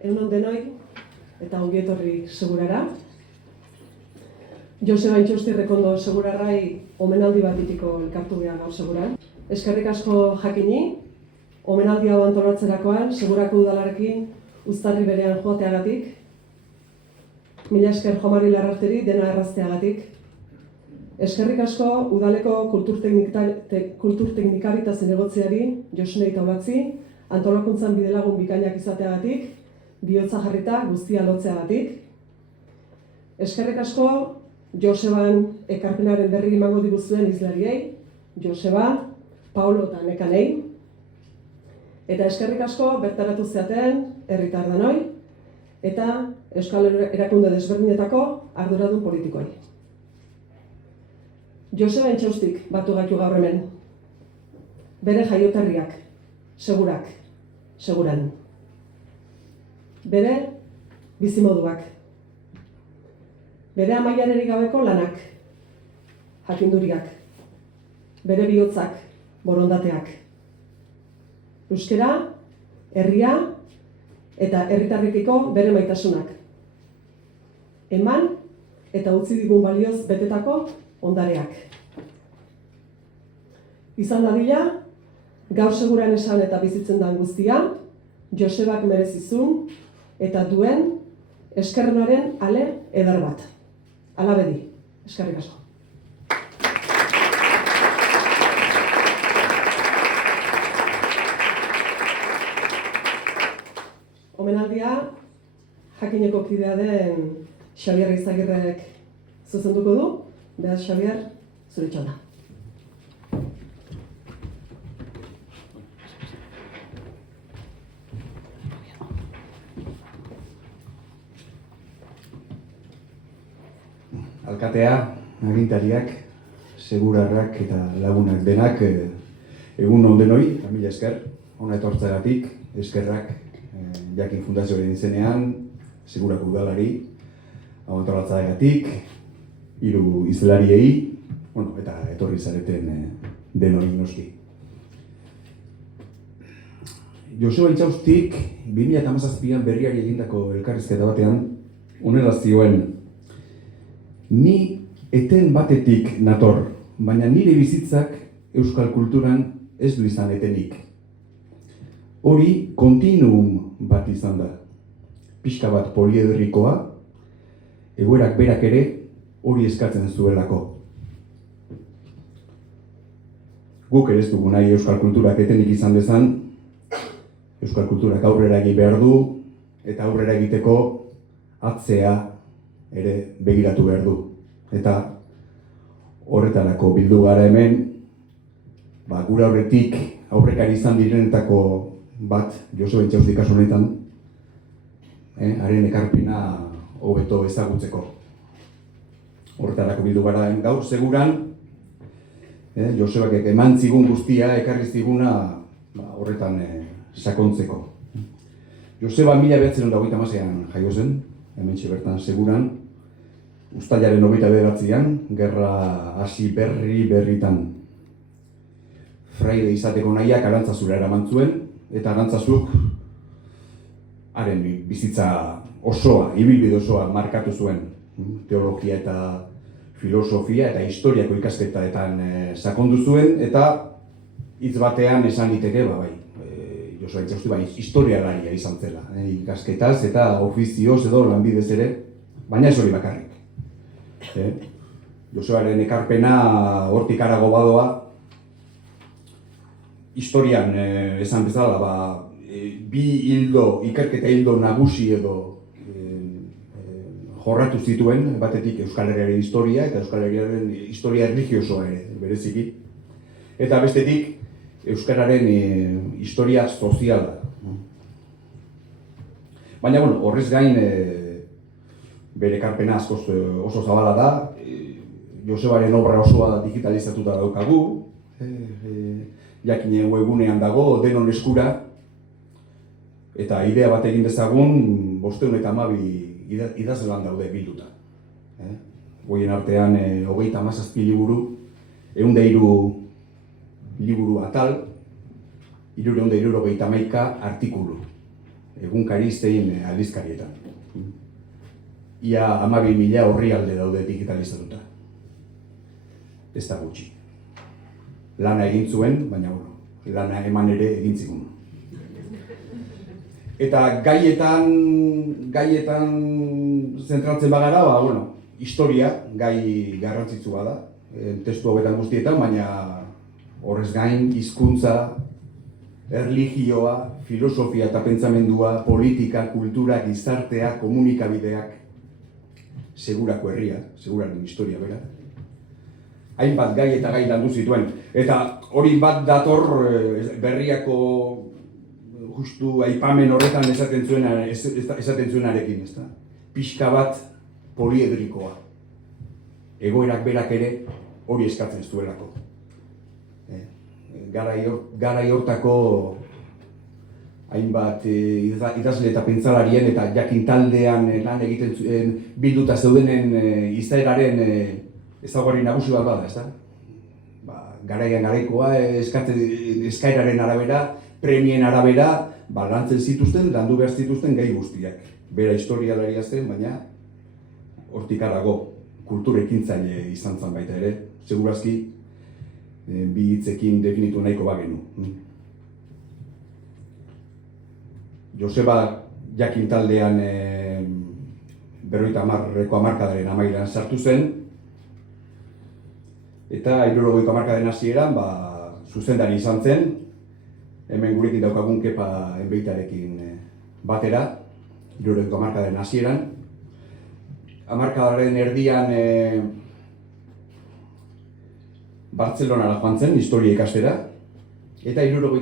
Egun on denoi eta ongi etorri segurara. Joseba Intxausti Rekondo segurarrai omenaldi bat itiko elkartu behar gaur seguran. Eskerrik asko jakini, omenaldi hau antolatzerakoan segurako udalarekin uztarri berean joateagatik. Mila esker Jomari Larrarteri dena errazteagatik. Eskerrik asko udaleko kulturteknikari eta zinegotziari, Josune Itaulatzi, antolakuntzan bidelagun bikainak izateagatik, bihotza jarrita guztia lotzeagatik. Eskerrik asko Joseban ekarpenaren berri emango diguzuen izlariei, Joseba, Paulo eta Nekanei. Eta eskerrik asko bertaratu zeaten herritar danoi eta Euskal Erakunde desberdinetako arduradun politikoi. Joseba Intxaustik batu gaitu gaur hemen. Bere jaioterriak, segurak, seguran. Bere bizimoduak. Bere amaiarerik gabeko lanak, jakinduriak. Bere bihotzak, borondateak. Euskara, herria eta herritarrekiko bere maitasunak. Eman eta utzi digun balioz betetako ondareak. Izan dadila, gaur seguran esan eta bizitzen den guztia, Josebak merezizun eta duen eskerrenaren ale eder bat. Ala bedi, eskerrik asko. Omenaldia jakineko kidea den Xabier Izagirrek zuzenduko du. Beraz, Xabier, zure txanda. Alkatea, agintariak, segurarrak eta lagunak denak, egun on denoi, mila esker, hona etortzeagatik, eskerrak Jakin Fundazioaren izenean, segurako udalari, antolatzaileagatik, hiru izlariei, eta etorri zareten denoi noski. Joseba Intxaustik 2017an berriari egindako elkarrizketa batean, honela zioen, ni eten batetik nator, baina nire bizitzak euskal kulturan ez du izan etenik. Hori kontinuum bat izan da. Pixka bat poliedrikoa, egoerak berak ere hori eskatzen zuelako. Guk ere ez dugu nahi euskal kulturak etenik izan dezan, euskal kulturak aurrera egin behar du, eta aurrera egiteko atzea ere begiratu behar du. Eta horretarako bildu gara hemen, gure aurretik aurrekari izan direnetako bat, Joseba Intxausti kasu honetan, haren ekarpena hobeto ezagutzeko. Horretarako bildu gara gaur seguran, Josebak eman zigun guztia, ekarri ziguna horretan sakontzeko. Joseba 1926an jaio zen, hementxe bertan seguran, uztailaren 29an, gerra hasi berritan. Fraide izateko nahiak Arantzazura eraman zuen, eta Arantzazuk haren bizitza osoa, ibilbide osoa markatu zuen. Teologia eta filosofia eta historiako ikasketetan sakondu zuen, eta hitz batean esan liteke, Joseba Intxausti historialaria izan zela. Ikasketaz eta ofizioz edo lanbidez ere, baina ez hori bakarrik. Josebaren ekarpena hortik harago badoa, historian esan bezala, bi hildo, ikerketa hildo nagusi edo jorratu zituen, batetik Euskal Herriaren historia eta Euskal Herriaren historia erlijiosoa ere, bereziki. Eta bestetik, Euskararen historia soziala. Baina, horrez gain, bere ekarpena askoz oso zabala da, Josebaren obra osoa digitalizatuta daukagu, jakine webgunean dago, denon eskura, eta idea bat egin dezagun, 512 idazlan daude bilduta. Goien artean 37 liburu, 103 liburu atal, 371 artikulu. egunkari zein aldizkarietan. Ia 12.000 orrialde daude digitalizatuta. Ez da gutxi. Lana egin zuen, baina lana eman ere egin zigun. Eta gaietan zentratzen bagara, historia gai garrantzitsua da, testu hauetan guztietan, baina horrez gain hizkuntza, erlijioa, filosofia eta pentsamendua, politika, kultura, gizartea, komunikabideak, segurako herria, seguraren historia bera. Hainbat gai eta gai landu zituen. Eta hori bat dator Berriako justu aipamen horretan esaten zuenarekin, ezta? Pixka bat poliedrikoa. Egoerak berak ere hori eskatzen zuelako. Garai hortako hainbat idazle eta pentsalarien eta jakin taldean lan egiten bilduta zeudenen izaeraren ezaugarri nagusi bat bada, ezta? Garaian garaikoa eskaeraren arabera, premien arabera, lantzen zituzten, landu behar zituzten gai guztiak. Bera historialaria zen, baina hortik harago kultura ekintzaile izan zen baita ere, segurazki bi hitzekin definitu nahiko bagenu. Joseba jakin taldean 50ko hamarkadaren amaieran sartu zen, eta 60ko hamarkadaren hasieran zuzendari izan zen, hemen gurekin daukagun Kepa Enbeitarekin batera, 60ko hamarkadaren hasieran. Hamarkadaren erdian Bartzelonara joan zen, historia ikastera, eta 60ko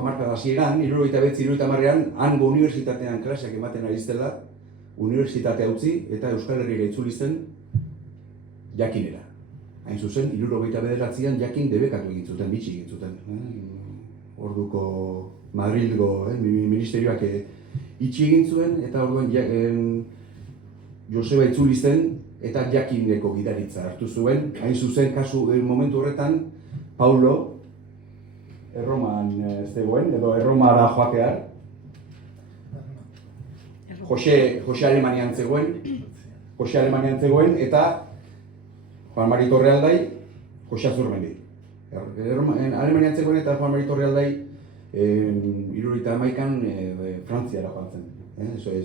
hamarkada hasieran, 69-70ean, hango unibertsitatean klaseak ematen ari zela, unibertsitatea utzi eta Euskal Herrira itzuli zen jakinera. Hain zuzen, 69ean jakin debekatu egin zuten, bitxi egin zuten. Orduko Madrilgo ministerioak itxi egin zuen, eta orduan Joseba itzuli zen eta jakineko gidaritza hartu zuen. Hain zuzen, momentu horretan, Paulo Erroman zegoen, edo Erromara joatear. Jose Alemanian zegoen, eta Juan Mari Torrealdai, Jose Azurmendi. Alemanian zegoen eta Juan Mari Torrealdai 71an Frantziara joan zen,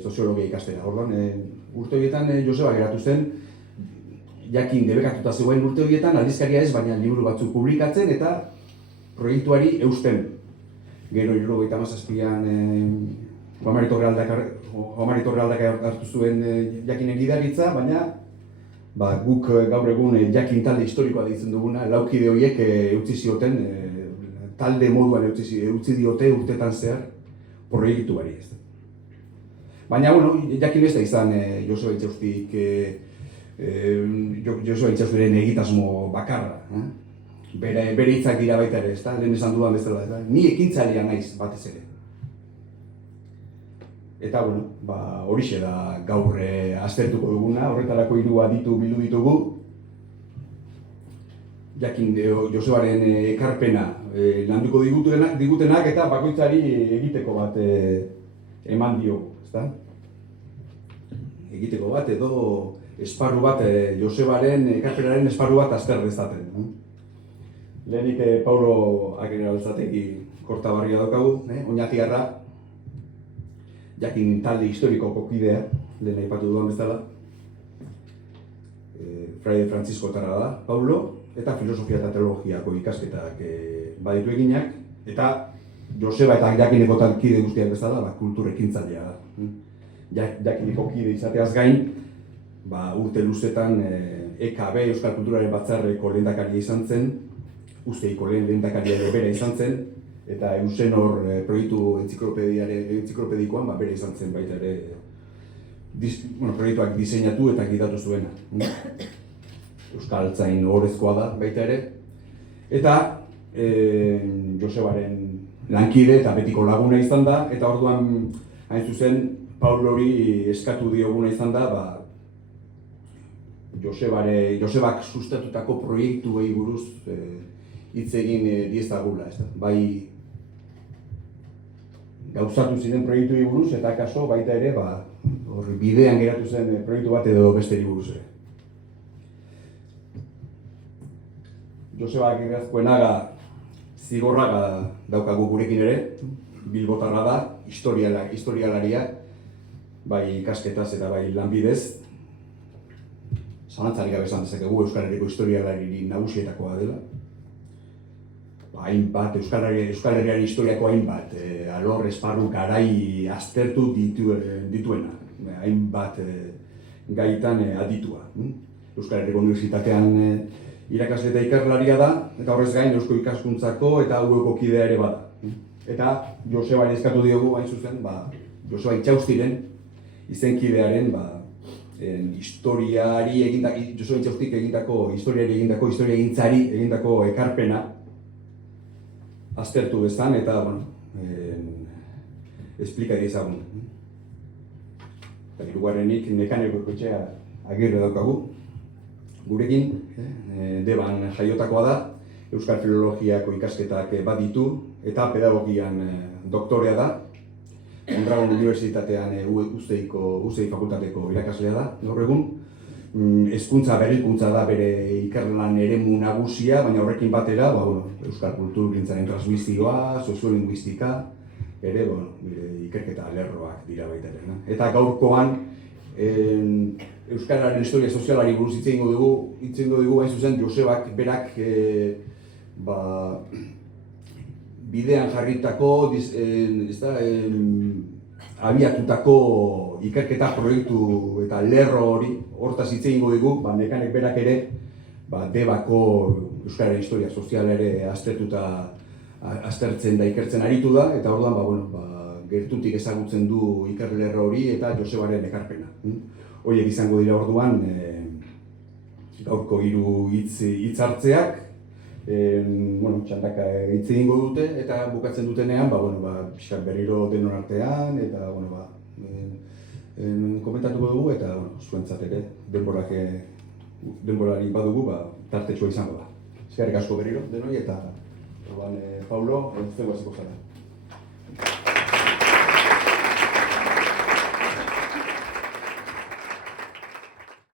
soziologia ikastera. Orduan, urte horietan Joseba geratu zen, jakin debekatuta zegoen urte horietan, aldizkaria ez, baina liburu batzuk publikatzen eta proiektuari eusten. Gero 77an Juan Mari Torrealdak hartu zuen jakinen gidaritza, baina guk gaur egun jakin talde historikoa deitzen duguna, laukide horiek utzi zioten, talde moduan utzi diote urtetan zehar proiektuari. Baina, jakin ez da izan Joseba Itxaustiren egitasmo bakarra. Bere hitzak dira baita ere, lehen esan dudan bezala, ni ekintzailea naiz batez ere. Eta, horixe da gaur aztertuko duguna, horretarako 3 aditu bildu ditugu. Jakin Josebaren ekarpena landuko digutenak eta bakoitzari egiteko bat eman diogu, ezta? Egiteko bat edo esparru bat, Josebaren ekarpenaren esparru bat azter dezaten. Lehenik Paulo Generalzategi Kortabarria daukagu, Oñatiarra, jakin talde historikoko kidea, lehen aipatu dudan bezala. Fraide Frantziskotara da, Paulo, eta filosofia eta teologiako ikasketak baditu eginak, eta Joseba eta jakineko kide guztiak bezala, kultur ekintzailea da. Jakineko kide izateaz gain, urte luzetan EKB, Euskal Kulturaren Batzarreko lehendakaria izan zen, Uzteiko lehendakaria ere bera izan zen, eta Eusenor proiektu entziklopedikoan bera izan zen baita ere proiektuak diseinatu eta gidatu zuena. Euskaltzain ohorezkoa da baita ere. Eta Josebaren lankide eta betiko laguna izan da, eta orduan hain zuzen Paulori eskatu dioguna izan da, Josebak sustatutako proiektuei buruz hitz egin diezagula, bai gauzatu ziren proiektuei buruz, eta kaso baita ere, horri bidean geratu zen proiektu bat edo besteri buruz ere. Joseba Agirre-Azkuenaga zigorra daukagu gurekin ere, bilbotarra da, historialaria, bai ikasketaz eta bai lanbidez. Zalantzarik gabe esan dezakegu Euskal Herriko historialari nagusietakoa dela. Hainbat, Euskal Herriaren historiako hainbat, alor, esparru, garai aztertu dituena. Hainbat gaitan aditua. Euskal Herriko Unibertsitatean irakasle eta ikerlaria da, eta horrez gain Eusko Ikaskuntzako eta UEko kidea ere bada. Eta Joseba eskatu diogu, hain zuzen, Joseba Itxaustiren izenkidearen Joseba Itxaustik historiagintzari egindako ekarpena aztertu dezan eta, esplika diezagun. Eta hirugarrenik Nekane Goikoetxea Agirre daukagu. Gurekin, Deban jaiotakoa da, Euskal Filologiako ikasketak baditu eta pedagogian doktorea da. Mondragon Unibertsitatean Uztei fakultateko irakaslea da, gaur egun. Hezkuntza berrikuntza da bere ikerlan eremu nagusia, baina horrekin batera, Euskal Kulturgintzaren transmisioa, soziolinguistika, ere ikerketa lerroak dira baita ere. Eta gaurkoan, Euskararen historia sozialari buruz hitz egingo dugu, hain zuzen Josebak berak bidean jarritako, abiatutako ikerketa proiektu eta lerro hori hortaz hitz egingo dugu, Nekanek berak ere Debako Euskararen historia soziala ere aztertzen da ikertzen aritu da, eta orduan gertutik ezagutzen du ikerlerro hori eta Josebaren ekarpena. Horiek izango dira orduan gaurko 3 hitz hartzeak, txandaka hitz egingo dute eta bukatzen dutenean, pixkat berriro denon artean eta komentatuko dugu eta zuentzat ere denborari badugu tartetxoa izango da. Eskerrik asko berriro denoi eta Paulo, zengo hasiko zara.